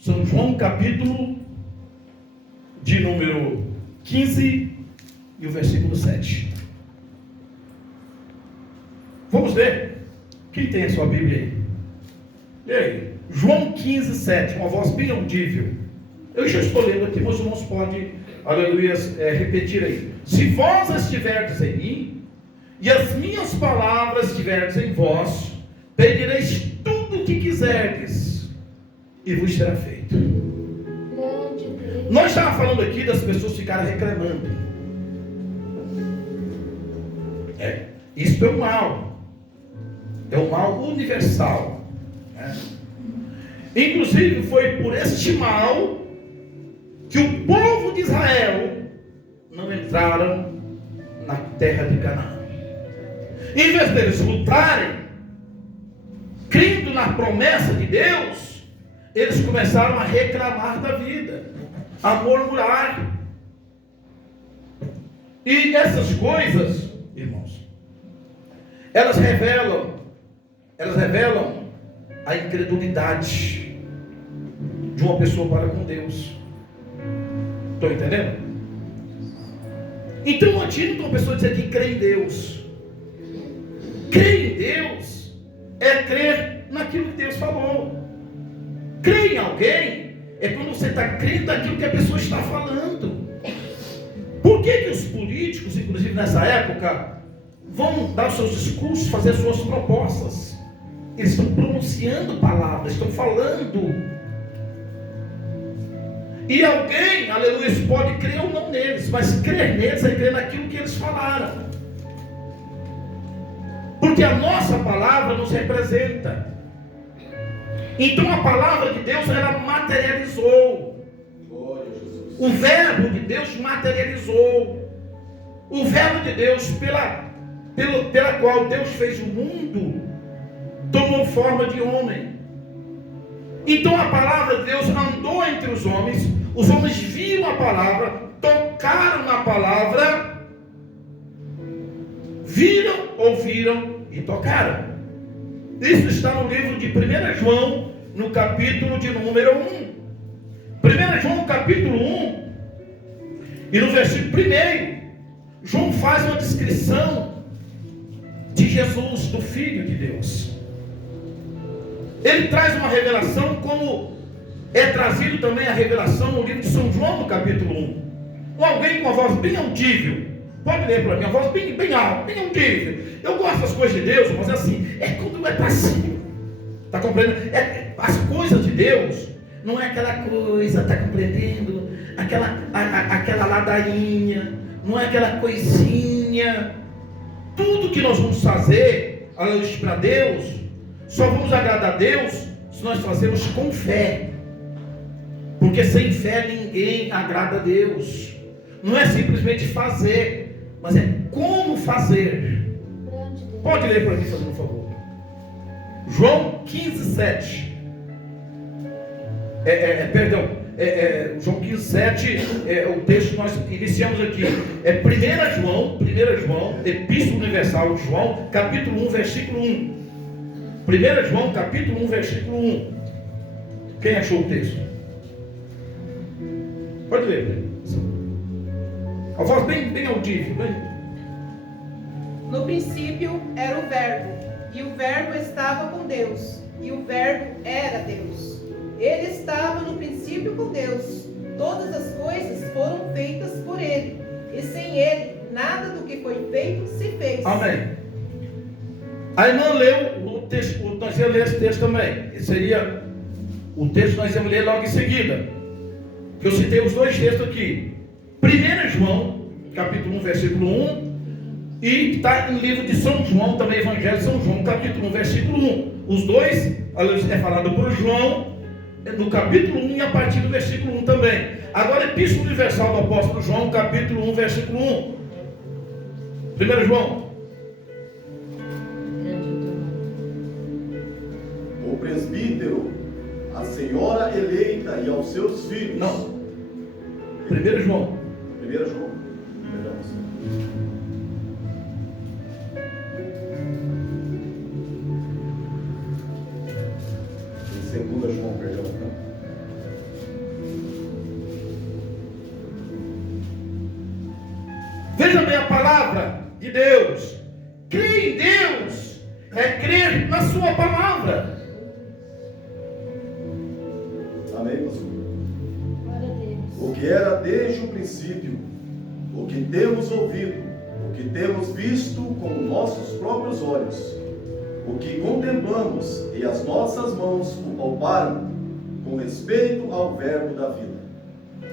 São João, capítulo de número 15 e o versículo 7. Vamos ler? Quem tem a sua Bíblia aí? E aí? João 15, 7, uma voz bem audível. Eu já estou lendo aqui, mas os irmãos podem, aleluia, repetir aí. Se vós estiverdes em mim, e as minhas palavras estiverdes em vós, pedireis tudo o que quiserdes, e vos será feito. Nós estávamos falando aqui das pessoas ficarem reclamando. Isso é um mal. É um mal universal. Inclusive foi por este mal que o povo de Israel não entraram na terra de Canaã. Em vez deles lutarem, crendo na promessa de Deus, eles começaram a reclamar da vida, a murmurar. E essas coisas, irmãos, elas revelam a incredulidade de uma pessoa para com Deus. Estão entendendo? Então não adianta uma pessoa dizer que crê em Deus. Crer em Deus é crer naquilo que Deus falou. Crer em alguém é quando você está crendo naquilo que a pessoa está falando. Por que os políticos, inclusive nessa época, vão dar os seus discursos, fazer as suas propostas? Eles estão pronunciando palavras, estão falando. E alguém, aleluia, pode crer ou não neles, mas crer neles é crer naquilo que eles falaram. Porque a nossa palavra nos representa. Então a palavra de Deus, ela materializou. O verbo de Deus materializou. O verbo de Deus, pela qual Deus fez o mundo, tomou forma de homem. Então a palavra de Deus andou entre os homens viram a palavra, tocaram na palavra, viram, ouviram e tocaram. Isso está no livro de 1 João, no capítulo de número 1. 1 João, capítulo 1, e no versículo 1, João faz uma descrição de Jesus, do Filho de Deus. Ele traz uma revelação, como é trazido também a revelação no livro de São João, no capítulo 1. Alguém com a voz bem audível, pode ler para mim, a voz bem alta, bem audível. Eu gosto das coisas de Deus, mas assim, é quando é passivo. Está compreendendo? As coisas de Deus não é aquela coisa, está compreendendo? Aquela ladainha, não é aquela coisinha. Tudo que nós vamos fazer para Deus, só vamos agradar a Deus se nós fazemos com fé. Porque sem fé ninguém agrada a Deus. Não é simplesmente fazer, mas é como fazer. Pode ler para mim, fazendo um favor. João 15, 7. João 15, 7 é o texto que nós iniciamos aqui. É 1 João, Epístola Universal de João, capítulo 1, versículo 1. 1 João, capítulo 1, versículo 1. Quem achou o texto? Pode ler. A voz bem audível. No princípio era o Verbo, e o Verbo estava com Deus, e o Verbo era Deus. Ele estava no princípio com Deus. Todas as coisas foram feitas por Ele, e sem Ele, nada do que foi feito se fez. Amém. A irmã leu o texto, nós íamos ler esse texto também. Esse seria o texto que nós íamos ler logo em seguida. Que eu citei os dois textos aqui. 1 João, capítulo 1, versículo 1. E está no livro de São João, também Evangelho de São João, capítulo 1, versículo 1. Os dois é falado por João, no capítulo 1 e a partir do versículo 1 também. Agora, Epístola Universal do Apóstolo João, capítulo 1, versículo 1. 1 João. O presbítero, a senhora eleita e aos seus filhos. Não. 1 João. 1 João. Perdão. Em 2 João perdão. Veja bem a palavra de Deus. Crer em Deus é crer na sua palavra. Amém, pastor? Glória a Deus. O que era desde o princípio, o que temos ouvido, o que temos visto com nossos próprios olhos, o que contemplamos e as nossas mãos o palparam com respeito ao verbo da vida.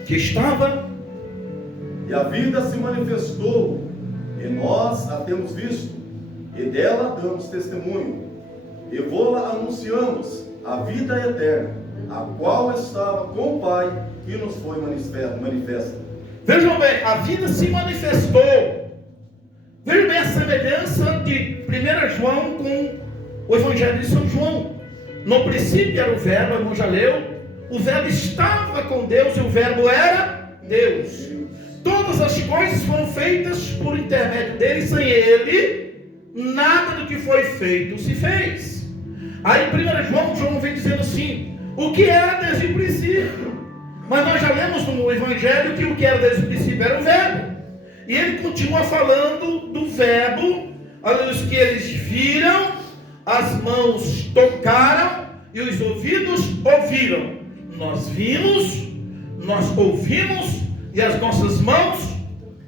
Que estava, E a vida se manifestou, e nós a temos visto, e dela damos testemunho, e vô-la anunciamos, a vida eterna, a qual estava com o Pai e nos foi manifesta. vejam bem, a vida se manifestou. Vejam bem a semelhança de 1 João com o Evangelho de São João. No princípio era o verbo, irmão já leu. O verbo estava com Deus e o verbo era Deus. Todas as coisas foram feitas por intermédio dele, sem ele, nada do que foi feito se fez. Aí 1 João vem dizendo assim, o que era desde o princípio. Mas nós já lemos no Evangelho que o que era desde o princípio era o verbo. E ele continua falando do verbo, os que eles viram, as mãos tocaram e os ouvidos ouviram. Nós vimos, nós ouvimos e as nossas mãos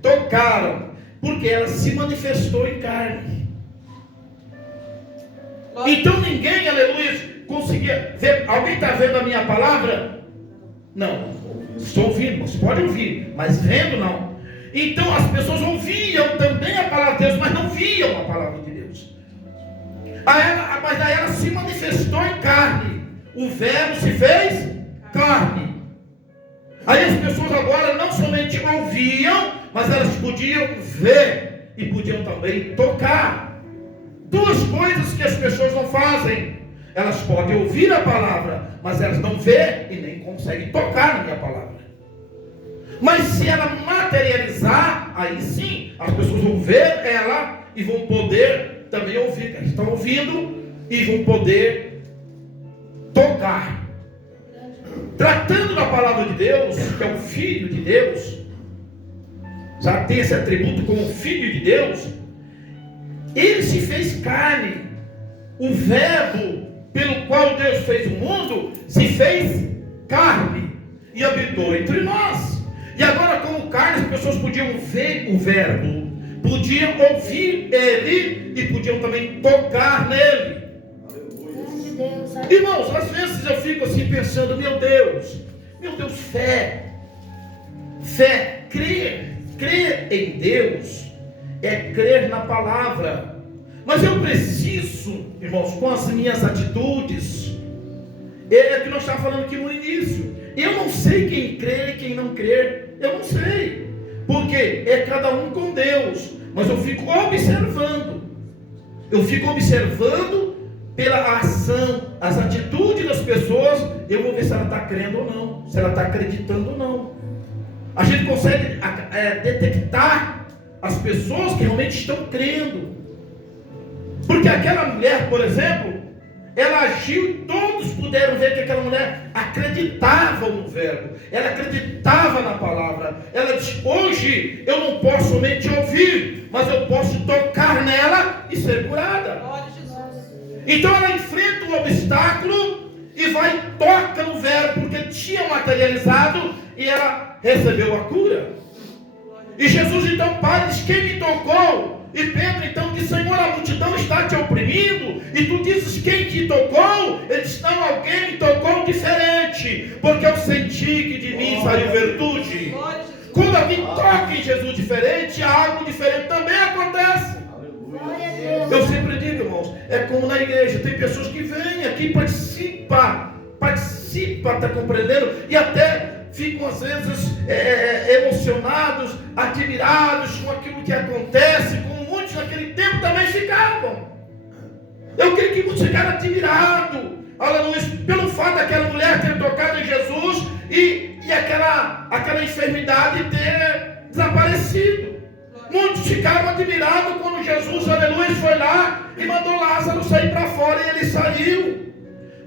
tocaram, porque ela se manifestou em carne. Então ninguém, aleluia, conseguia ver. Alguém está vendo a minha palavra? Não. Estou ouvindo, você pode ouvir, mas vendo não. Então as pessoas ouviam também a palavra de Deus, mas não viam a palavra de Deus. Mas daí ela se manifestou em carne. O verbo se fez carne. Aí as pessoas agora não somente ouviam, mas elas podiam ver e podiam também tocar. Duas coisas que as pessoas não fazem. Elas podem ouvir a palavra, mas elas não vê e nem conseguem tocar na minha palavra. Mas se ela materializar, aí sim, as pessoas vão ver ela e vão poder também ouvir. Elas estão ouvindo e vão poder tocar. Tratando da palavra de Deus, que é o Filho de Deus, já tem esse atributo como Filho de Deus, ele se fez carne. O verbo pelo qual Deus fez o mundo se fez carne e habitou entre nós. E agora, como carne, as pessoas podiam ver o verbo, podiam ouvir ele e podiam também tocar nele. Irmãos, às vezes eu fico assim pensando, meu Deus, fé, crer em Deus é crer na palavra. Mas eu preciso, irmãos, com as minhas atitudes, é que nós estávamos falando aqui no início, eu não sei quem crê e quem não crê, eu não sei, porque é cada um com Deus, mas eu fico observando pela ação, as atitudes das pessoas, eu vou ver se ela está crendo ou não, se ela está acreditando ou não. A gente consegue detectar as pessoas que realmente estão crendo. Porque aquela mulher, por exemplo, ela agiu e todos puderam ver que aquela mulher acreditava no verbo, ela acreditava na palavra. Ela disse, hoje eu não posso somente ouvir, mas eu posso tocar nela e ser curada. Então ela enfrenta um obstáculo e vai e toca no verbo, porque tinha materializado e ela recebeu a cura. E Jesus então para e diz, quem me tocou? E Pedro então diz, Senhor, a multidão está te oprimindo, e tu dizes, quem te tocou? Ele diz, não, alguém me tocou diferente, porque eu senti que de mim saiu virtude. Quando alguém toca em Jesus diferente, algo diferente também acontece. Eu sempre digo, irmãos, é como na igreja, tem pessoas que vêm aqui participar, está compreendendo? E até ficam às vezes emocionados, admirados com aquilo que acontece, como muitos naquele tempo também ficavam. Eu creio que muitos ficaram admirados, aleluia, pelo fato daquela mulher ter tocado em Jesus e aquela enfermidade ter desaparecido. Muitos ficaram admirados quando Jesus, aleluia, foi lá e mandou Lázaro sair para fora e ele saiu.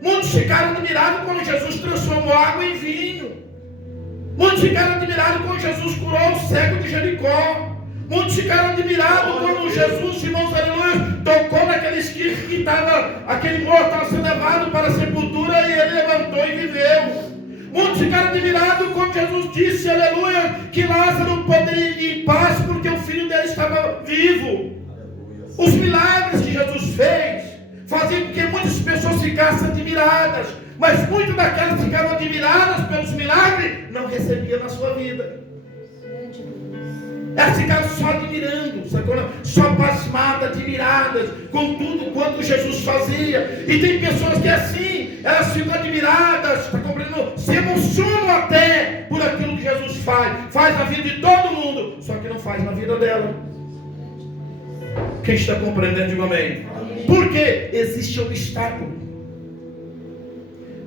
Muitos ficaram admirados quando Jesus transformou água em vinho. Muitos ficaram admirados quando Jesus curou o cego de Jericó. Muitos ficaram admirados quando Jesus, irmãos, aleluia, tocou naquele esquife que estava, aquele morto estava sendo levado para a sepultura e ele levantou e viveu. Muitos ficaram admirados quando Jesus disse, aleluia, que Lázaro poderia ir em paz porque o filho dele estava vivo. Os milagres que Jesus fez faziam com que muitas pessoas ficassem admiradas, mas muitas daquelas que ficavam admiradas pelos milagres não recebiam na sua vida. Elas ficaram só admirando, só pasmadas, admiradas com tudo quanto Jesus fazia. E tem pessoas que assim, elas ficam admiradas, está compreendendo? Se emocionam até por aquilo que Jesus faz na vida de todo mundo, só que não faz na vida dela. Quem está compreendendo, diga amém. Porque existe obstáculo.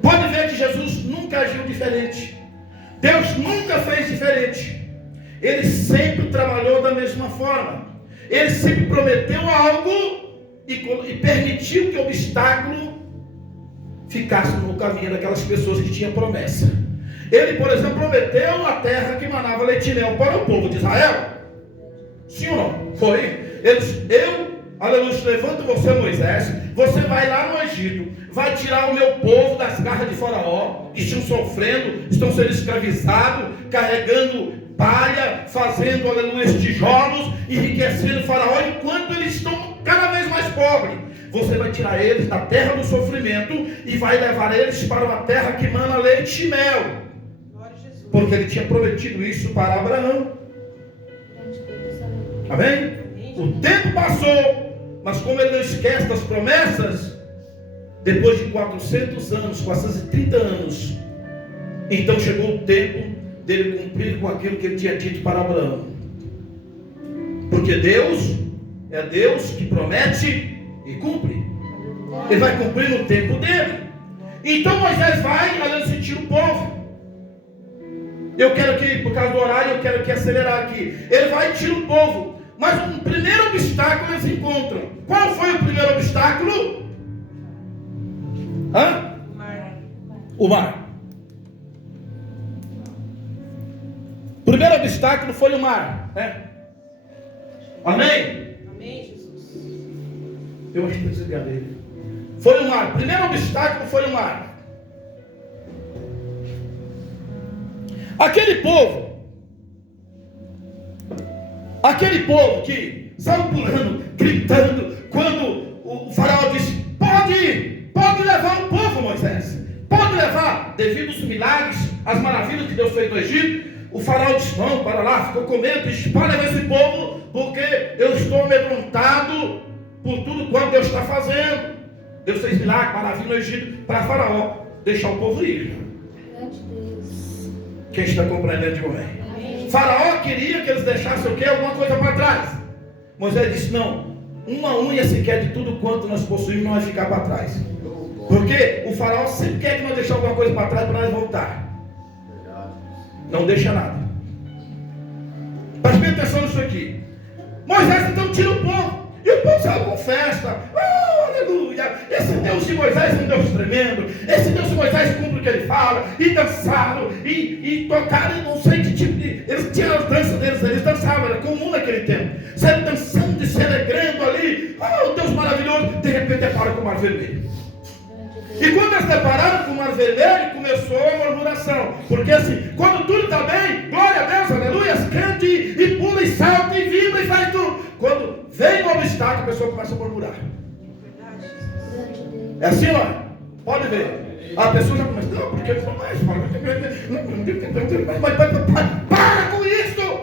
Pode ver que Jesus nunca agiu diferente. Deus nunca fez diferente. Ele sempre trabalhou da mesma forma. Ele sempre prometeu algo e permitiu que o obstáculo ficasse no caminho daquelas pessoas que tinham promessa. Ele, por exemplo, prometeu a terra que manava leite e mel para o povo de Israel. Sim ou não? Foi. Aleluia, levanto você, Moisés, você vai lá no Egito, vai tirar o meu povo das garras de Faraó, que estão sofrendo, estão sendo escravizados, carregando palha, fazendo, aleluia, tijolos, enriquecendo o Faraó, enquanto eles estão cada vez mais pobres. Você vai tirar eles da terra do sofrimento e vai levar eles para uma terra que mana leite e mel, porque ele tinha prometido isso para Abraão. Amém? O tempo passou, mas como ele não esquece das promessas, depois de 400 anos, 430 anos, então chegou o tempo dele cumprir com aquilo que ele tinha dito para Abraão. Porque Deus é Deus que promete e cumpre. Ele vai cumprir no tempo dele. Então Moisés vai, além de sentir o povo. Eu quero que, por causa do horário, eu quero que acelerar aqui. Ele vai e tira o povo. Mas um primeiro obstáculo eles encontram. Qual foi o primeiro obstáculo? O mar. O primeiro obstáculo foi o mar, né? Amém? Amém, Jesus. Eu acho que preciso dele. Foi o mar. O primeiro obstáculo foi o mar. Aquele povo que saiu pulando, gritando, quando o faraó disse, pode levar o povo, Moisés, pode levar, devido aos milagres, as maravilhas que Deus fez no Egito. O faraó disse, não, para lá, ficou com medo, disse, pode levar esse povo, porque eu estou amedrontado por tudo quanto Deus está fazendo. Deus fez milagre, maravilha no Egito, para faraó deixar o povo ir. Quem está compreendendo de momento? Faraó queria que eles deixassem o quê? Alguma coisa para trás. Moisés disse, não, uma unha sequer de tudo quanto nós possuímos não vai ficar para trás. Porque o faraó sempre quer que nós deixemos alguma coisa para trás para nós voltar. Não deixa nada. Preste atenção nisso aqui. Moisés então tira o povo. E o povo saiu com festa. Oh, aleluia. Esse Deus de Moisés é um Deus tremendo. Esse Deus de Moisés cumpre o que ele fala. E dançaram. E tocaram. Não sei que tipo de... Eles tinham as danças deles. Eles dançavam. Era comum naquele tempo. Saíram dançando e se alegrando ali. Oh, Deus maravilhoso. De repente depara com o mar vermelho. E quando eles depararam com o mar vermelho, começou a murmuração. Porque assim, quando tudo está bem, glória a Deus, aleluia, cante e pula e salta e vibra e faz tudo. Quando vem o obstáculo, a pessoa começa a murmurar. É assim, ó? Pode ver. A pessoa já começa, não, porque ele falou mais. Para com isso!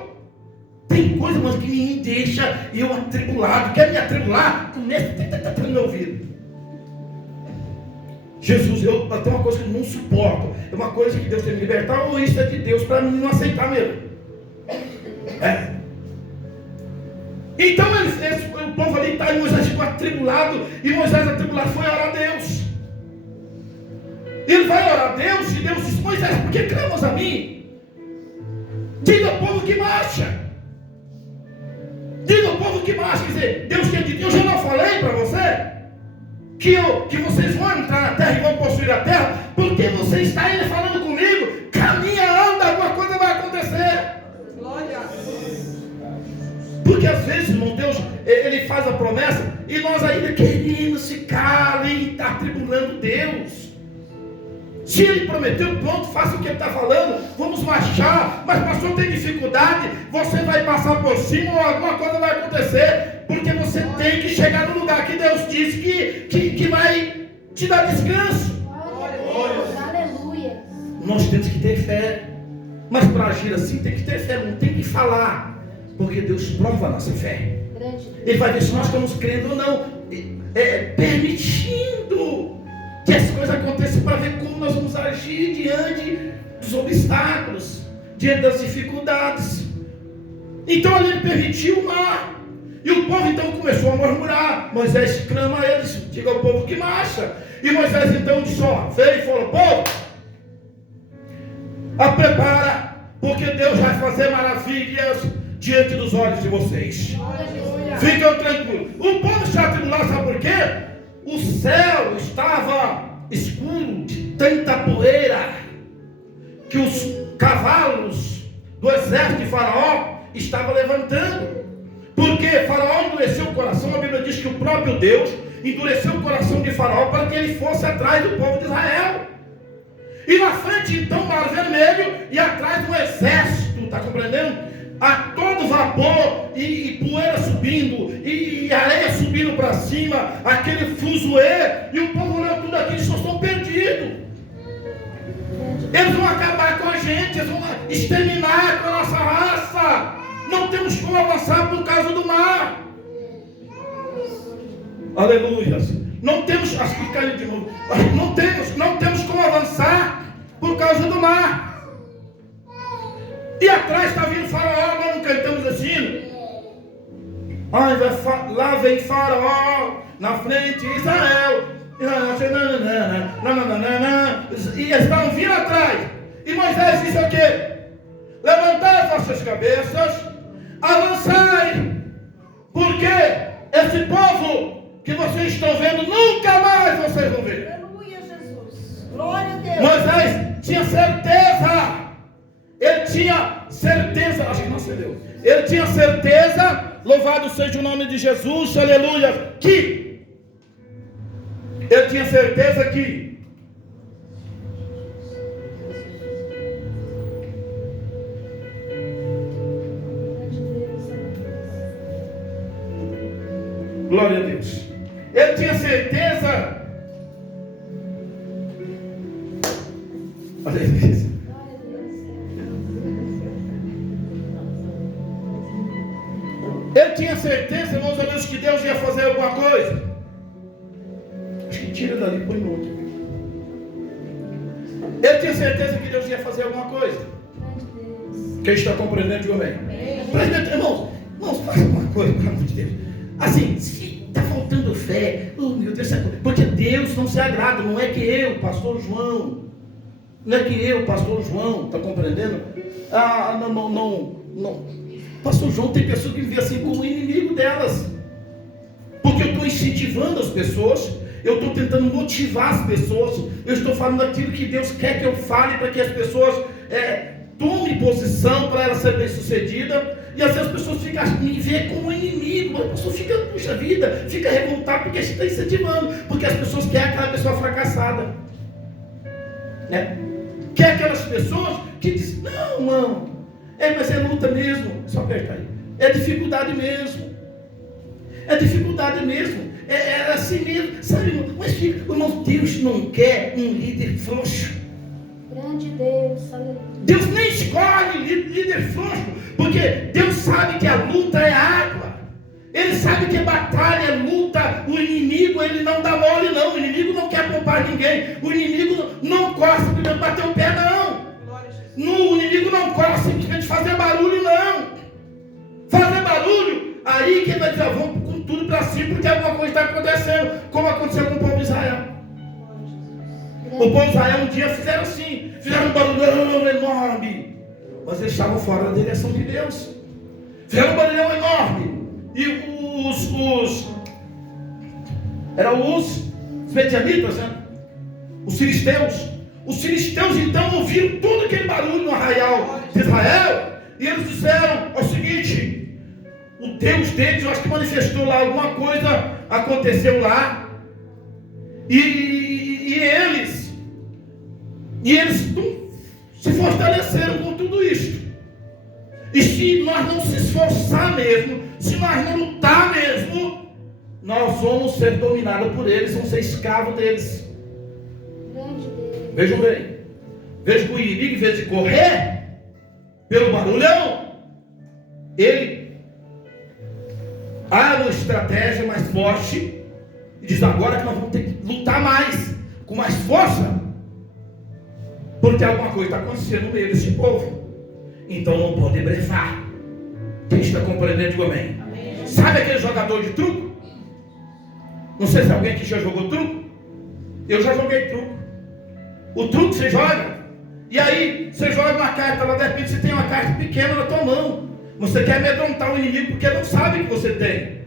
Tem coisa, mas que me deixa eu atribulado. Quer me atribular? Começa a no meu ouvido. Jesus, eu tenho uma coisa que eu não suporto. É uma coisa que Deus tem que me libertar, ou isso é de Deus para mim não aceitar mesmo. Então o povo ali está, e Moisés ficou atribulado, e Moisés atribulado foi orar a Deus. Ele vai orar a Deus, e Deus diz, Moisés, por que clamas a mim? Diga ao povo que marcha. Diga ao povo que marcha. Quer dizer, Deus tinha dito, eu já não falei para você que vocês vão entrar na terra e vão possuir a terra, porque você está aí falando comigo, caminha, anda, alguma coisa vai acontecer. Glória. Porque às vezes, irmão, Deus, Ele faz a promessa e nós ainda queremos ficar ali atribulando Deus. Se Ele prometeu, pronto, faça o que Ele está falando, vamos marchar. Mas pastor, tem dificuldade, você vai passar por cima ou alguma coisa vai acontecer, porque você tem que chegar no lugar que Deus disse que vai te dar descanso. Aleluia. Nós temos que ter fé, mas para agir assim tem que ter fé, não tem que falar, porque Deus prova a nossa fé. Ele vai ver se nós estamos crendo ou não, permitindo que as coisas aconteçam para ver como nós vamos agir diante dos obstáculos, diante das dificuldades. Então Ele permitiu o mar, e o povo então começou a murmurar. Moisés clama a eles, diga ao povo que marcha. E Moisés então disse, veio e falou, povo, prepara, porque Deus vai fazer maravilhas diante dos olhos de vocês. Ficam tranquilos. O povo está atribulado, sabe por quê? O céu estava escuro de tanta poeira que os cavalos do exército de Faraó estavam levantando. Porque Faraó endureceu o coração. A Bíblia diz que o próprio Deus endureceu o coração de Faraó para que ele fosse atrás do povo de Israel. E na frente então o Mar Vermelho e atrás do exército, está compreendendo? A todo vapor e poeira subindo e areia subindo para cima, aquele fuzuê, e o povo olhando tudo aquilo, eles só estão perdidos. Eles vão acabar com a gente, eles vão exterminar com a nossa raça. Não temos como avançar por causa do mar. Aleluia. Não temos, acho que caiu de novo. Não temos como avançar por causa do mar. E atrás está vindo Faraó, nós não cantamos assim. Lá vem Faraó, na frente Israel. E eles estavam vindo atrás. E Moisés disse o quê? Levantai as vossas cabeças, avançai, porque esse povo que vocês estão vendo, nunca mais vocês vão ver. Aleluia, Jesus. Glória a Deus. Moisés tinha certeza. Ele tinha certeza, acho que não acendeu. Ele tinha certeza, louvado seja o nome de Jesus, aleluia, que ele tinha certeza que glória a Deus. Ele tinha certeza. Aleluia. Ele tinha certeza, irmãos amigos, que Deus ia fazer alguma coisa. Acho que tira dali e põe no outro. Ele tinha certeza que Deus ia fazer alguma coisa. Quem está compreendendo, diga amém. Irmãos, faça uma coisa, pelo amor de Deus. Assim, se está faltando fé, meu Deus, porque Deus não se agrada, não é que eu, pastor João, está compreendendo? Não. Pastor João, tem pessoas que vivem assim como inimigo delas, porque eu estou incentivando as pessoas, eu estou tentando motivar as pessoas, eu estou falando aquilo que Deus quer que eu fale, para que as pessoas tomem posição para ela ser bem sucedida. E às vezes as pessoas ficam me vê como inimigo, a pessoa fica, puxa vida, fica revoltada porque a gente está incentivando, porque as pessoas querem aquela pessoa fracassada, né? Quer aquelas pessoas que dizem, não, mas é luta mesmo, só aperta aí, é dificuldade mesmo, é assim mesmo, sabe, irmão? Mas irmão, Deus não quer um líder frouxo. Grande Deus, aleluia. Deus nem escolhe líder frouxo, porque Deus sabe que a luta é árdua, Ele sabe que batalha, luta, o inimigo, ele não dá mole não, o inimigo não quer poupar ninguém, o inimigo não gosta de bater o pé não. O inimigo não gosta simplesmente de fazer barulho, não. Fazer barulho, aí que ele vai dizer, vamos com tudo para cima, porque alguma coisa está acontecendo, como aconteceu com o povo de Israel. O povo de Israel um dia fizeram assim, fizeram um barulhão enorme, mas eles estavam fora da direção de Deus. Fizeram um barulhão enorme, e eram os medianitas, né? Os filisteus. Os filisteus então ouviram todo aquele barulho no arraial de Israel, e eles disseram o seguinte: o Deus deles, eu acho que manifestou lá alguma coisa, aconteceu lá, e eles se fortaleceram com tudo isso. E se nós não se esforçar mesmo, se nós não lutar mesmo, nós vamos ser dominados por eles, vamos ser escravos deles. Vejam bem, veja que o inimigo, em vez de correr pelo barulhão, ele abre uma estratégia mais forte e diz: agora que nós vamos ter que lutar mais, com mais força, porque alguma coisa está acontecendo no meio desse povo. Então não pode brefar. Quem está compreendendo, diga amém. Amém. Sabe aquele jogador de truco? Não sei se alguém aqui já jogou truco. Eu já joguei truco. O truco você joga, e aí você joga uma carta lá, de repente você tem uma carta pequena na tua mão. Você quer amedrontar o inimigo porque não sabe que você tem.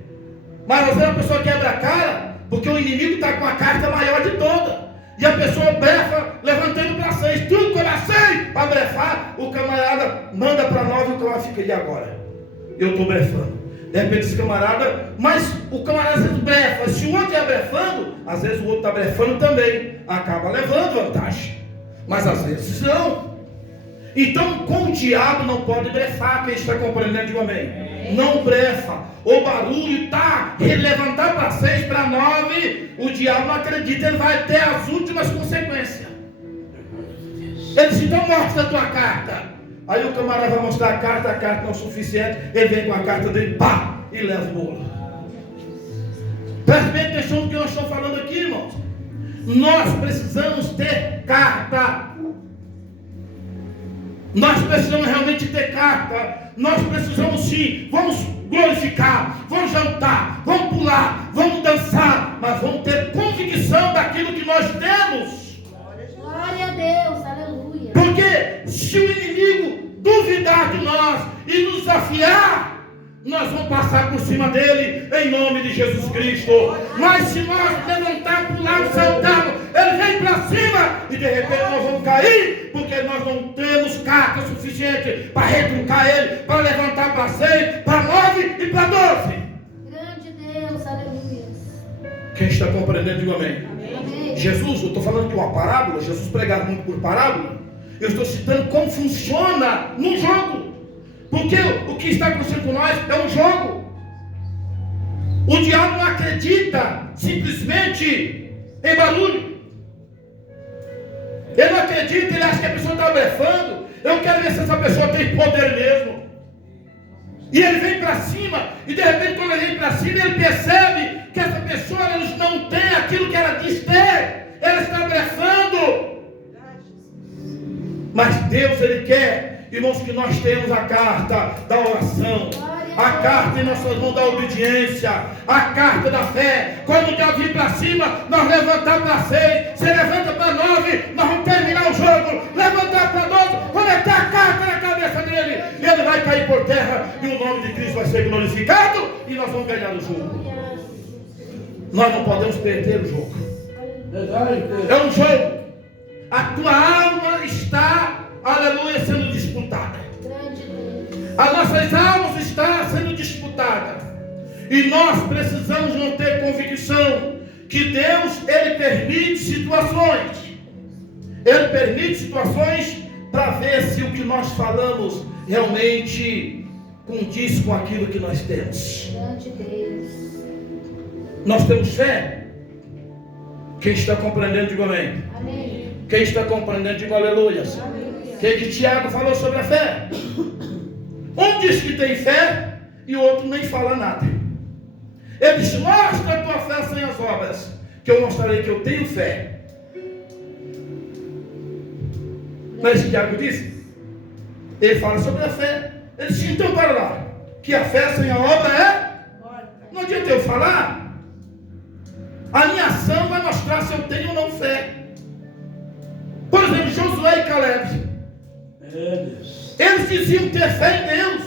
Mas às vezes a pessoa quebra a cara porque o inimigo está com a carta maior de toda. E a pessoa brefa levantando para 6. Tudo para 6 para brefar. O camarada manda para 9 e o camarada fica: e agora? Eu estou brefando. De repente esse camarada, mas o camarada às vezes brefa. Se o outro está brefando, às vezes o outro está brefando também. Acaba levando vantagem. Mas às vezes não. Então com o diabo não pode brefar. Quem está compreendendo, diga amém. Não brefa. O barulho está levantar para 6, para 9. O diabo não acredita, ele vai ter as últimas consequências. Ele diz: então mostra a tua carta. Aí o camarada vai mostrar a carta não é o suficiente. Ele vem com a carta dele, pá, e leva o bolo. Preste bem atenção no que nós estamos falando aqui, irmãos. Nós precisamos ter carta. Nós precisamos realmente ter carta. Nós precisamos sim. Vamos glorificar, vamos jantar, vamos pular, vamos dançar, mas vamos ter convicção daquilo que nós temos. Glória a Deus, aleluia. Porque se o inimigo duvidar de nós e nos desafiar, nós vamos passar por cima dele em nome de Jesus Cristo. Mas se nós levantar, pular, saltar, ele vem para cima e de repente nós vamos cair, porque nós não temos carta suficiente para retrucar ele, para levantar para 6, para 9 e para 12. Grande Deus, aleluia. Quem está compreendendo, diga amém. Amém. Jesus, eu estou falando de uma parábola. Jesus pregava muito por parábola. Eu estou citando como funciona num jogo. Porque o que está acontecendo com nós é um jogo. O diabo não acredita simplesmente em barulho. Ele não acredita, ele acha que a pessoa está blefando. Eu quero ver se essa pessoa tem poder mesmo. E ele vem para cima, e de repente quando ele vem para cima, ele percebe que essa pessoa não tem aquilo que ela diz ter. Ela está blefando. Mas Deus, ele quer, irmãos, que nós tenhamos a carta da oração, a carta em nossas mãos da obediência, a carta da fé. Quando o diabo vir para cima, nós levantar para 6, você levanta para 9, nós vamos terminar o jogo, levantar para 12, conectar a carta na cabeça dele, e ele vai cair por terra, e o nome de Cristo vai ser glorificado, e nós vamos ganhar o jogo. Nós não podemos perder o jogo. É um jogo. A tua alma está, aleluia, sendo disputada. As nossas almas estão sendo disputadas. E nós precisamos não ter convicção que Deus, ele permite situações. Ele permite situações para ver se o que nós falamos realmente condiz com aquilo que nós temos. Nós temos fé? Quem está compreendendo, diga amém. Amém. Quem está compreendendo, diga aleluia. O que Tiago falou sobre a fé? Um diz que tem fé e o outro nem fala nada. Ele diz: mostra a tua fé sem as obras, que eu mostrarei que eu tenho fé. Não é isso que Tiago disse? Ele fala sobre a fé. Ele diz: então para lá, que a fé sem a obra é? Não adianta eu falar. A minha ação vai mostrar se eu tenho ou não fé. Por exemplo, Josué e Caleb, eles diziam ter fé em Deus.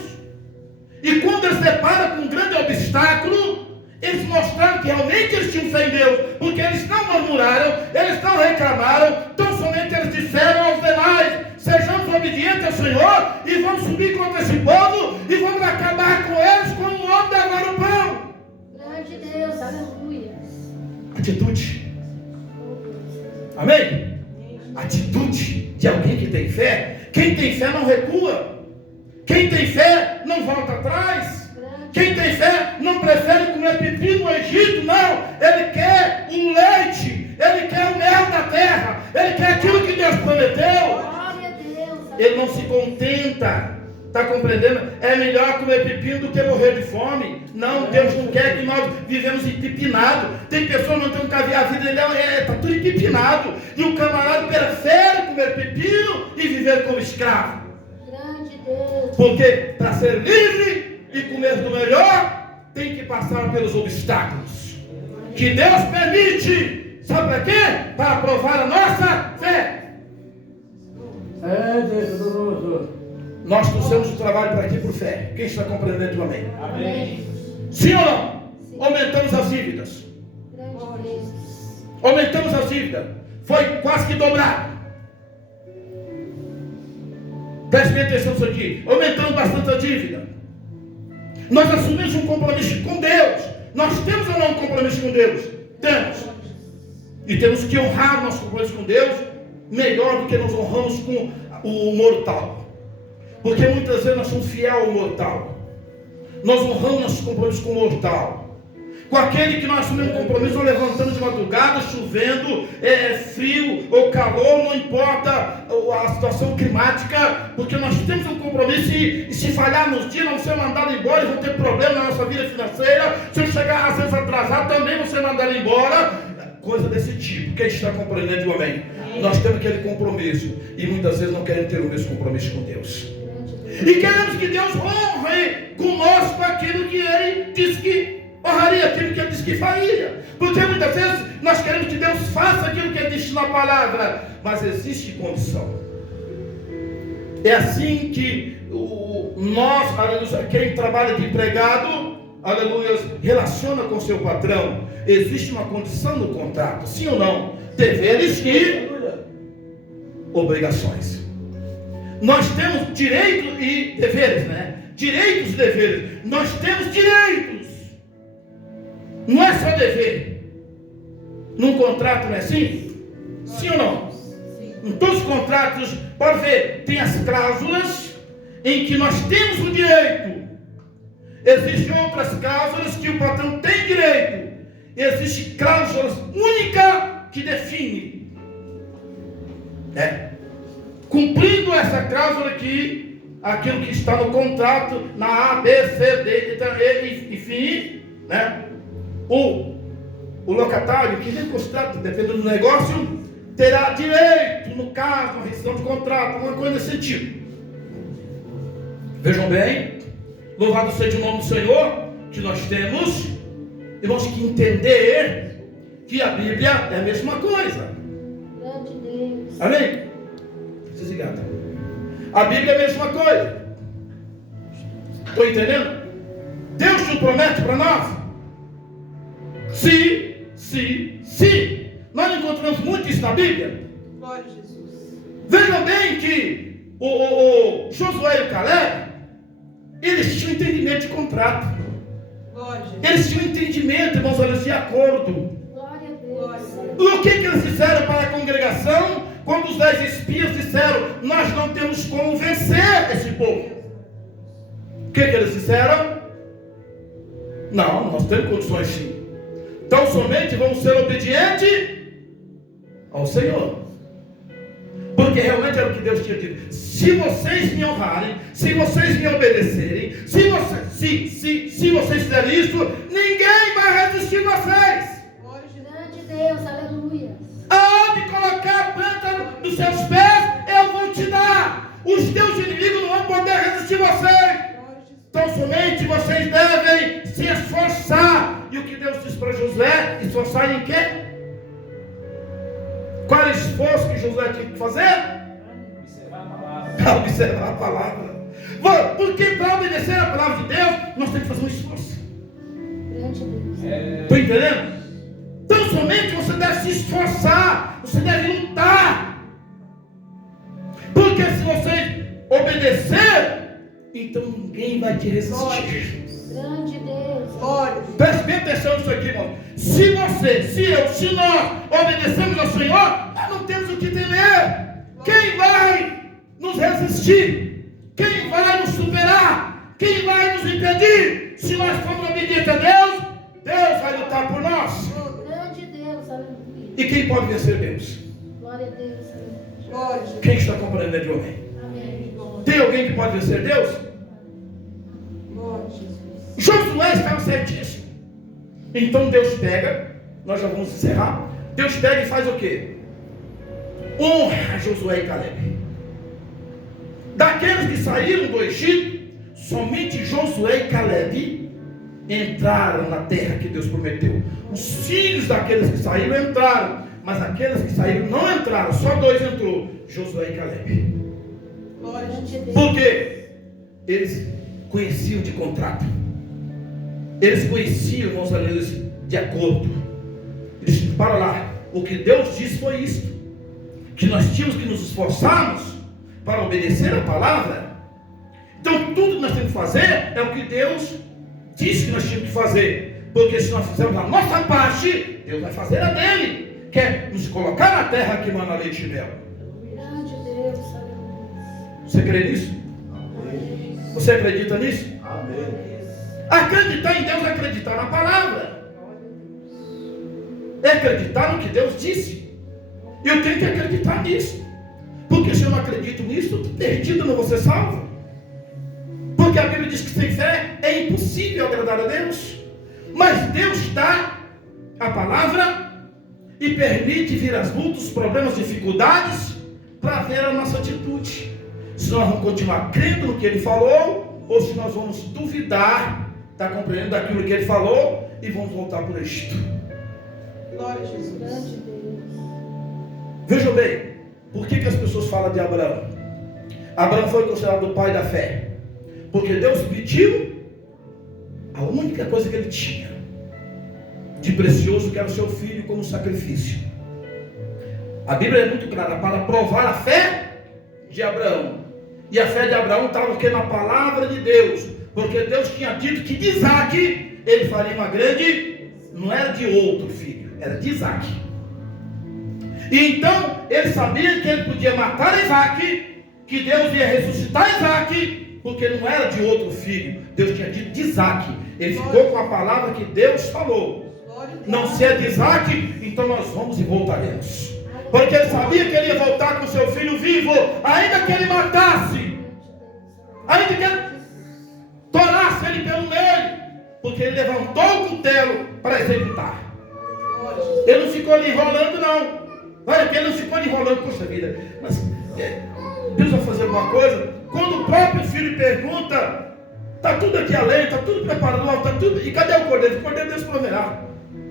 E quando eles se deparam com um grande obstáculo, eles mostraram que realmente eles tinham fé em Deus, porque eles não murmuraram, eles não reclamaram, tão somente eles disseram aos demais: sejamos obedientes ao Senhor e vamos subir contra esse povo e vamos acabar com eles como um homem dá agora o pão. Grande Deus, aleluia. Atitude. Amém? Atitude de alguém que tem fé. Quem tem fé não recua. Quem tem fé não volta atrás. Quem tem fé não prefere comer pepino no Egito, não. Ele quer o leite, ele quer o mel da terra, ele quer aquilo que Deus prometeu. Glória a Deus. Ele não se contenta, está compreendendo? É melhor comer pepino do que morrer de fome. Não, Deus não quer que nós vivemos empipinados. Tem pessoas que não tem um caviar, a vida está tudo empipinado. E o camarada prefere comer pepino e viver como escravo. Grande Deus. Porque para ser livre e comer do melhor, tem que passar pelos obstáculos que Deus permite. Sabe para quê? Para provar a nossa fé. É Jesus. Nós trouxemos o trabalho para aqui por fé. Quem está compreendendo, amém? Amém. Sim ou não? Aumentamos as dívidas. Grande Deus. Aumentamos as dívidas. Foi quase que dobrado. Preste bem atenção nisso aqui. Aumentamos bastante a dívida. Nós assumimos um compromisso com Deus. Nós temos ou não um compromisso com Deus? Temos. E temos que honrar o nosso compromisso com Deus melhor do que nós honramos com o mortal. Porque muitas vezes nós somos fiéis ao mortal. Nós honramos nossos compromissos com o mortal. Com aquele que nós assumimos um compromisso, nós levantamos de madrugada, chovendo, frio ou calor, não importa a situação climática, porque nós temos um compromisso e se falharmos dia, não ser mandado embora, e vão ter problema na nossa vida financeira. Se eu chegar às vezes atrasado, também vão ser mandados embora. Coisa desse tipo. Quem está compreendendo, amém? Nós temos aquele compromisso e muitas vezes não queremos ter o mesmo compromisso com Deus. E queremos que Deus honre conosco aquilo que Ele disse que honraria, aquilo que Ele disse que faria. Porque muitas vezes nós queremos que Deus faça aquilo que Ele disse na palavra, mas existe condição. É assim que nós, aleluia, quem trabalha de empregado, aleluia, relaciona com seu patrão. Existe uma condição no contrato, sim ou não? Deveres e obrigações. Nós temos direitos e deveres, né? Direitos e deveres. Nós temos direitos. Não é só dever. Num contrato não é assim? Sim ou não? Sim. Em todos os contratos, pode ver, tem as cláusulas em que nós temos o direito. Existem outras cláusulas que o patrão tem direito. Existem cláusulas únicas que definem. Cumprindo essa cláusula aqui, aquilo que está no contrato, na A, B, C, D, então, E, enfim, né? O locatário que nem contrato, dependendo do negócio, terá direito, no caso, uma rescisão de contrato, uma coisa desse tipo. Vejam bem, louvado seja o nome do Senhor, que nós temos, irmãos, que entender que a Bíblia é a mesma coisa. Grande Deus. Amém? Desligado. A Bíblia é a mesma coisa. Estou entendendo? Deus nos promete para nós. Se. Nós encontramos muito isso na Bíblia. Glória a Jesus. Vejam bem que o Josué e o Caleb, eles tinham entendimento de contrato. Glória a Jesus. Eles tinham entendimento, irmãos, eles de acordo. Glória a Deus. O que eles disseram para a congregação quando os 10 espias disseram: nós não temos como vencer esse povo? O que eles disseram? Não, nós temos condições sim. Então somente vamos ser obedientes ao Senhor. Porque realmente era o que Deus tinha dito. Se vocês me honrarem, se vocês me obedecerem, se vocês fizerem isso, ninguém vai resistir vocês. Glória a Jesus. Grande Deus, aleluia. Aonde colocar a planta dos seus pés, eu vou te dar. Os teus inimigos não vão poder resistir vocês. Glória a Jesus. Então somente vocês devem se esforçar. E o que Deus disse para Josué? Esforçar em quê? Qual é o esforço que Josué tinha que fazer? Para observar a palavra. Porque para obedecer a palavra de Deus, nós temos que fazer um esforço. Grande Deus. Estou entendendo? Então somente você deve se esforçar, você deve lutar. Porque se você obedecer, então ninguém vai te resistir. Grande Deus. Glória. Preste bem atenção nisso aqui, irmão. Se você, se eu, se nós obedecemos ao Senhor, nós não temos o que temer. Quem vai nos resistir? Quem vai nos superar? Quem vai nos impedir? Se nós formos obedientes a Deus, Deus vai lutar por nós. Grande Deus, aleluia. E quem pode vencer Deus? Glória a Deus, aleluia. Glória. Quem está compreendendo, homem? Amém. Tem alguém que pode vencer Deus? Glória. Josué estava certíssimo. Então Deus pega, nós já vamos encerrar. Deus pega e faz o quê? Honra Josué e Caleb. Daqueles que saíram do Egito, somente Josué e Caleb entraram na terra que Deus prometeu. Os filhos daqueles que saíram entraram, mas aqueles que saíram não entraram. Só 2 entrou, Josué e Caleb. Glória. Grande Deus. Por quê? Eles conheciam de contrato. Eles conheciam, irmãos, eles de acordo. Eles, para lá, o que Deus disse foi isto, que nós tínhamos que nos esforçarmos para obedecer a palavra. Então tudo que nós temos que fazer é o que Deus disse que nós tínhamos que fazer. Porque se nós fizermos a nossa parte, Deus vai fazer a dele, que é nos colocar na terra que mana leite e mel. Grande Deus, aleluia. Você crê nisso? Amém. Você acredita nisso? Amém. Acreditar em Deus é acreditar na palavra. É acreditar no que Deus disse. Eu tenho que acreditar nisso. Porque se eu não acredito nisso, eu estou perdido, eu não vou ser salvo. Porque a Bíblia diz que sem fé é impossível agradar a Deus. Mas Deus dá a palavra e permite vir as lutas, problemas, dificuldades, para ver a nossa atitude. Se nós vamos continuar crendo no que Ele falou, ou se nós vamos duvidar, está compreendendo daquilo que Ele falou, e vamos voltar para o Egito. Glória a Jesus. Grande Deus. Vejam bem, por que as pessoas falam de Abraão? Abraão foi considerado o pai da fé, porque Deus pediu a única coisa que ele tinha de precioso, que era o seu filho, como sacrifício. A Bíblia é muito clara para provar a fé de Abraão. E a fé de Abraão estava o quê? Na palavra de Deus, porque Deus tinha dito que de Isaac ele faria uma grande, não era de outro filho, era de Isaac. E então ele sabia que ele podia matar Isaac, que Deus ia ressuscitar Isaac, porque ele não era de outro filho. Deus tinha dito de Isaac. Ele ficou com a palavra que Deus falou. Glória a Deus. Não se é de Isaac, então nós vamos e voltaremos. Porque ele sabia que ele ia voltar com seu filho vivo, ainda que ele matasse, ainda que ele torasse ele pelo meio, porque ele levantou o cutelo para executar. Glória a Jesus. Ele não ficou ali enrolando, não. Olha que ele não ficou ali enrolando, poxa vida. Mas Deus vai fazer alguma coisa? Quando o próprio filho pergunta, está tudo aqui além, está tudo preparado, está tudo. E cadê o cordeiro? O cordeiro Deus proverá.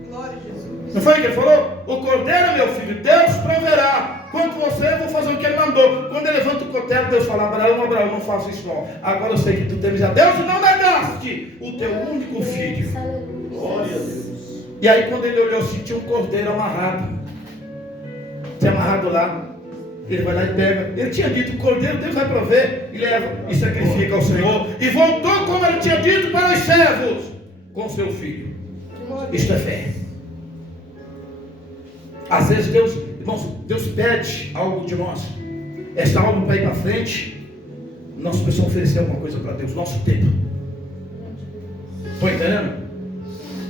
Glória a Jesus. Não foi o que ele falou? O cordeiro, meu filho, Deus proverá. Quanto você, eu vou fazer o que ele mandou. Quando ele levanta o cutelo, Deus fala: Abraão, não faça isso não. Agora eu sei que tu temes a Deus e não negaste o teu único filho. Glória a Deus. E aí quando ele olhou assim, tinha um cordeiro amarrado. Tinha amarrado lá. Ele vai lá e pega. Ele tinha dito: o cordeiro Deus vai prover. E leva e sacrifica ao Senhor. E voltou como ele tinha dito para os servos, com seu filho. Isto é fé. Às vezes Deus, irmãos, Deus pede algo de nós. Esta algo para ir para frente, nós precisamos oferecer alguma coisa para Deus, nosso tempo. Estão entendendo?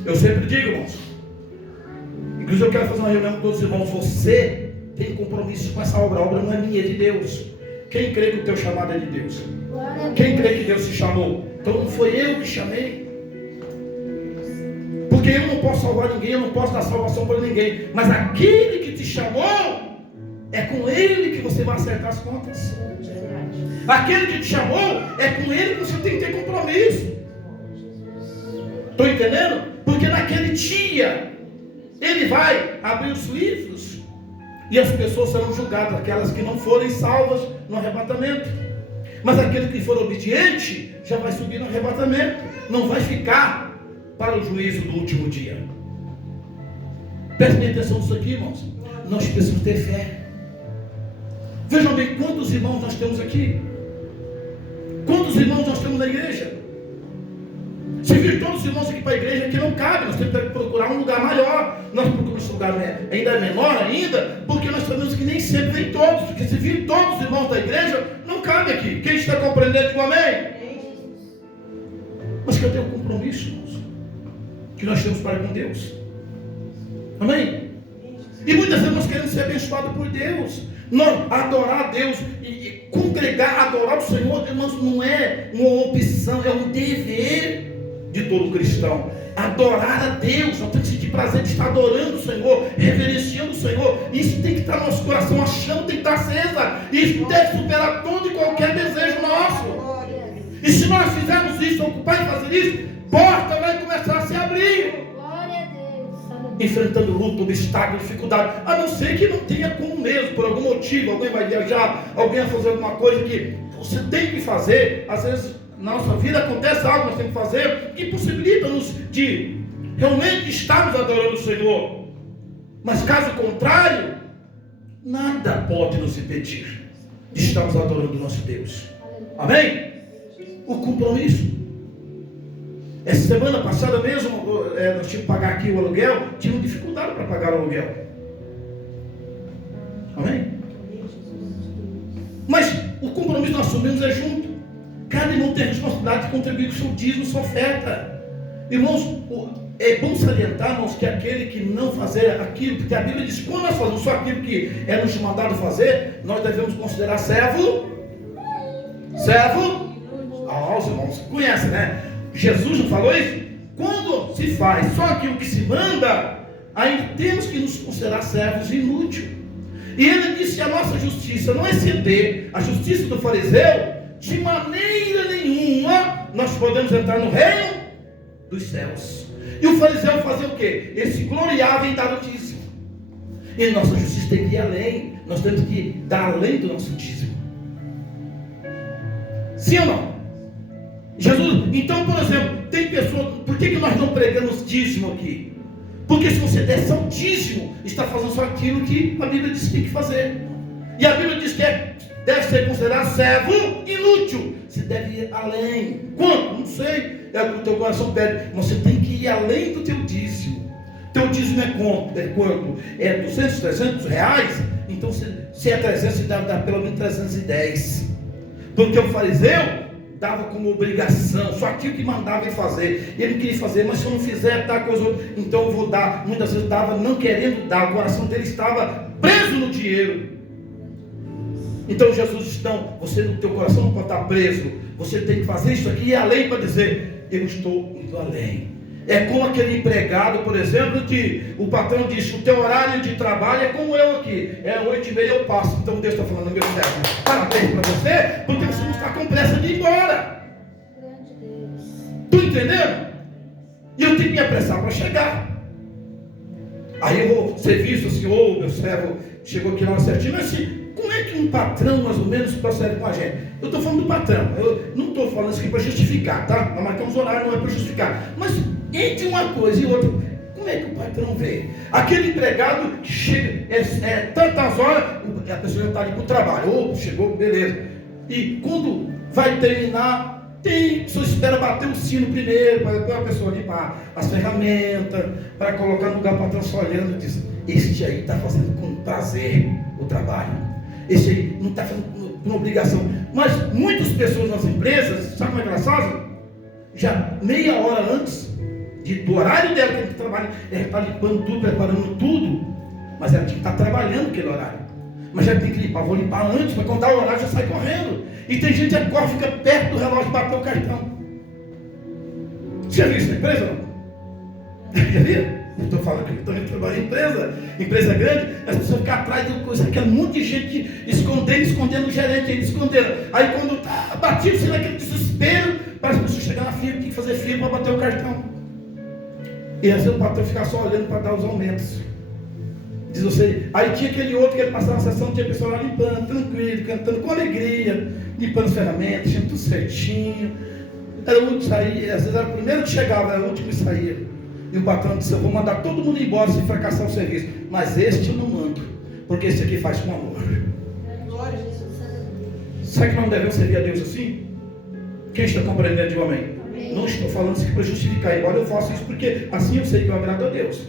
Eu sempre digo, irmãos, inclusive eu quero fazer uma reunião com todos os irmãos. Você tem compromisso com essa obra. A obra não é minha, é de Deus. Quem crê que o teu chamado é de Deus? Quem crê que Deus se chamou? Então não foi eu que chamei. Porque eu não posso salvar ninguém, eu não posso dar salvação para ninguém. Mas aquele que te chamou, é com ele que você vai acertar as contas. Aquele que te chamou, é com ele que você tem que ter compromisso. Estou entendendo? Porque naquele dia, ele vai abrir os livros e as pessoas serão julgadas, aquelas que não forem salvas no arrebatamento. Mas aquele que for obediente, já vai subir no arrebatamento. Não vai ficar para o juízo do último dia. Prestem atenção nisso aqui, irmãos. Nós precisamos ter fé. Vejam bem quantos irmãos nós temos aqui. Quantos irmãos nós temos na igreja? Se vir todos os irmãos aqui para a igreja, aqui não cabe. Nós temos que procurar um lugar maior. Nós procuramos um lugar ainda menor ainda, porque nós sabemos que nem sempre vem todos. Porque se vir todos os irmãos da igreja, não cabe aqui. Quem está compreendendo, diga amém? Mas cadê o compromisso, irmãos, que nós temos para com Deus? Amém? E muitas vezes nós queremos ser abençoados por Deus. Não, adorar a Deus e congregar, adorar o Senhor, irmãos, não é uma opção, é um dever de todo cristão. Adorar a Deus, nós temos que sentir prazer de estar adorando o Senhor, reverenciando o Senhor. Isso tem que estar no nosso coração, a chama tem que estar acesa. Isso deve superar todo e qualquer desejo nosso. E se nós fizermos isso, ocupar em fazer isso, porta vai começar a se abrir. Enfrentando luta, obstáculo, dificuldade, a não ser que não tenha como mesmo, por algum motivo, alguém vai viajar, alguém vai fazer alguma coisa que você tem que fazer. Às vezes na nossa vida acontece algo que nós temos que fazer que possibilita-nos de realmente estarmos adorando o Senhor. Mas caso contrário, nada pode nos impedir de estarmos adorando o nosso Deus. Amém? O compromisso. Essa semana passada mesmo, nós tínhamos que pagar aqui o aluguel, tínhamos dificuldade para pagar o aluguel. Amém? Mas o compromisso que nós assumimos é junto. Cada irmão tem a responsabilidade de contribuir com o seu dízimo, sua oferta. Irmãos, é bom salientar, irmãos, que aquele que não fazer aquilo, porque a Bíblia diz que quando nós fazemos só aquilo que é nos mandado fazer, nós devemos considerar servo. Os irmãos conhecem, né? Jesus não falou isso? Quando se faz só aquilo que se manda, ainda temos que nos considerar servos inúteis. E ele disse que a nossa justiça não exceder a justiça do fariseu. De maneira nenhuma nós podemos entrar no reino dos céus. E o fariseu fazia o quê? Ele se gloriava em dar o dízimo. E nossa justiça tem que ir além. Nós temos que dar além do nosso dízimo. Sim ou não? Jesus, então, por exemplo, tem pessoas, por que nós não pregamos dízimo aqui? Porque se você der só dízimo, está fazendo só aquilo que a Bíblia diz que tem que fazer. E a Bíblia diz que deve ser considerado servo inútil. Você deve ir além. Quanto? Não sei. É o que o teu coração pede. Você tem que ir além do teu dízimo. Teu dízimo é quanto? É 200, 300 reais? Então, se é 300, você deve dar pelo menos 310. Porque o fariseu dava como obrigação, só aquilo que mandava ele fazer. Ele não queria fazer, mas se eu não fizer, tá, coisa outra, então eu vou dar. Muitas vezes dava não querendo dar, o coração dele estava preso no dinheiro. Então Jesus disse, não, você no teu coração não pode estar preso, você tem que fazer isso aqui e ir além para dizer, eu estou indo além. É como aquele empregado, por exemplo, que o patrão disse, o teu horário de trabalho é como eu aqui, é 8h30 eu passo. Então Deus está falando, meu servo, parabéns para você, porque você não está com pressa de ir embora. Tu entendendo? E eu tenho que me apressar para chegar. Aí eu vou ser visto assim, meu servo chegou aqui na hora certinha, mas assim, como é que um patrão mais ou menos procede com a gente? Eu estou falando do patrão, eu não estou falando isso aqui para justificar, tá? Nós marcamos horário, não é para justificar. Mas entre uma coisa e outra, como é que o patrão vê? Aquele empregado que chega, tantas horas, a pessoa já está ali para o trabalho, chegou, beleza. E quando vai terminar, a pessoa espera bater o sino primeiro, para a pessoa limpar as ferramentas, para colocar no lugar, o patrão só olhando e diz, este aí está fazendo com prazer o trabalho. Esse aí não está fazendo por obrigação. Mas muitas pessoas nas empresas, sabe como é que elas fazem? Já meia hora antes do horário dela que ela trabalha, ela está limpando tudo, preparando tudo, mas ela tem que estar trabalhando aquele horário. Mas já tem que limpar, vou limpar antes, para contar o horário, já sai correndo. E tem gente que acorda, fica perto do relógio, bateu o cartão. Você já viu isso na empresa? Não? Já viu? Eu estou falando que eu também trabalho em empresa grande, as pessoas ficam atrás de coisa, aquele monte de gente escondendo o gerente, escondendo. Aí quando está batido, você vê aquele desespero, para as pessoas chegar na fila, tem que fazer fila para bater o cartão. E às vezes o patrão fica só olhando para dar os aumentos. Diz você, aí tinha aquele outro que ele passava na sessão, tinha pessoa lá limpando, tranquilo, cantando com alegria, limpando as ferramentas, tinha tudo certinho. era o último que saía, às vezes era o primeiro que chegava, era o último que saía. E o patrão disse: eu vou mandar todo mundo embora se fracassar o serviço, mas este eu não mando, porque esse aqui faz com amor. Glória a Jesus. Será que não devemos servir a Deus assim? Quem está compreendendo, diga amém? Amém. Não estou falando isso para justificar, embora eu faça isso porque assim eu sei que eu agrado a Deus.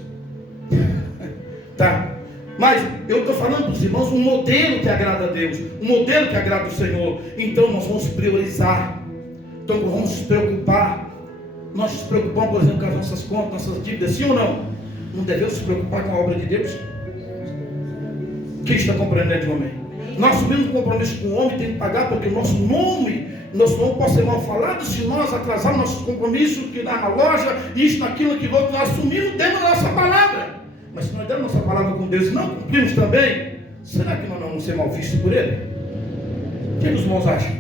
Tá? Mas eu estou falando para os irmãos um modelo que agrada a Deus, um modelo que agrada o Senhor. Então nós vamos priorizar, então nós vamos nos preocupar. Nós nos preocupamos, por exemplo, com as nossas contas, nossas dívidas, sim ou não? Não devemos se preocupar com a obra de Deus? Quem está compreendendo, diga amém? Nós assumimos um compromisso com o homem, tem que pagar, porque o nosso nome pode ser mal falado se nós atrasarmos nossos compromissos, que na loja, isso, naquilo, aquilo outro, nós assumimos, demos a nossa palavra. Mas se nós demos nossa palavra com Deus e não cumprimos também, será que nós não vamos ser mal vistos por Ele? O que os irmãos acham?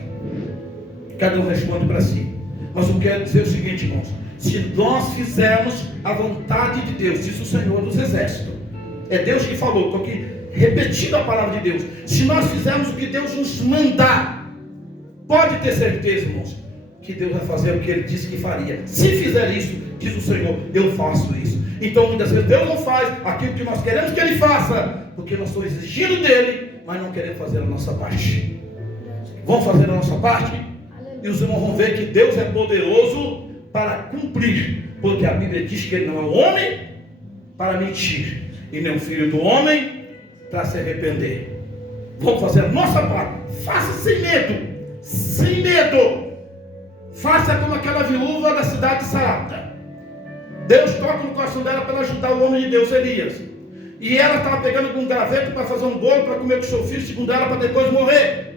Cada um responde para si. Mas eu quero dizer o seguinte, irmãos: se nós fizermos a vontade de Deus, diz o Senhor dos Exércitos, é Deus que falou, estou aqui repetindo a palavra de Deus. Se nós fizermos o que Deus nos mandar, pode ter certeza, irmãos, que Deus vai fazer o que Ele disse que faria. Se fizer isso, diz o Senhor, eu faço isso. Então muitas vezes Deus não faz aquilo que nós queremos que Ele faça, porque nós estamos exigindo dEle, mas não queremos fazer a nossa parte. Vamos fazer a nossa parte? E os irmãos vão ver que Deus é poderoso para cumprir, porque a Bíblia diz que Ele não é um homem para mentir, e nem um filho do homem para se arrepender. Vamos fazer a nossa parte. Faça sem medo, sem medo. Faça como aquela viúva da cidade de Sarapta. Deus toca no coração dela para ajudar o homem de Deus, Elias. E ela estava pegando com um graveto para fazer um bolo para comer com o seu filho, segundo ela, para depois morrer.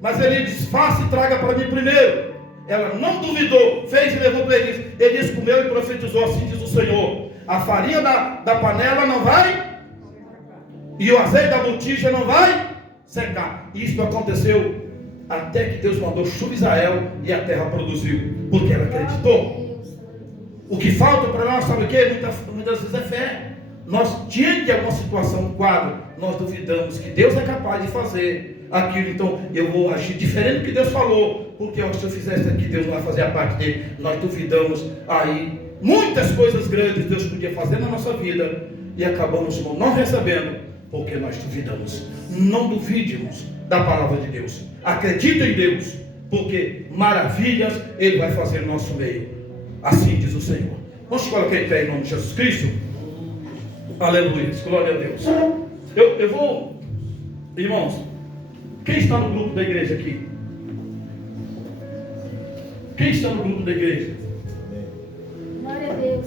Mas ele disse: faça e traga para mim primeiro. Ela não duvidou, fez e levou para Elias. Elias comeu e profetizou: assim diz o Senhor, a farinha da panela não vai, e o azeite da botija não vai secar. Isso aconteceu até que Deus mandou chuva em Israel e a terra produziu, porque ela acreditou. O que falta para nós, sabe o que? Muitas vezes é fé. Nós, diante de alguma situação, um quadro, nós duvidamos que Deus é capaz de fazer aquilo. Então eu vou agir diferente do que Deus falou, porque se eu fizer isso aqui, Deus não vai fazer a parte dele. Nós duvidamos aí muitas coisas grandes Deus podia fazer na nossa vida, e acabamos, irmão, não recebendo, porque nós duvidamos. Não duvidemos da palavra de Deus. Acredita em Deus, porque maravilhas Ele vai fazer no nosso meio. Assim diz o Senhor. Vamos colocar em pé em nome de Jesus Cristo. Aleluia, glória a Deus. Eu vou, irmãos, quem está no grupo da igreja aqui? Quem está no grupo da igreja? Glória a Deus.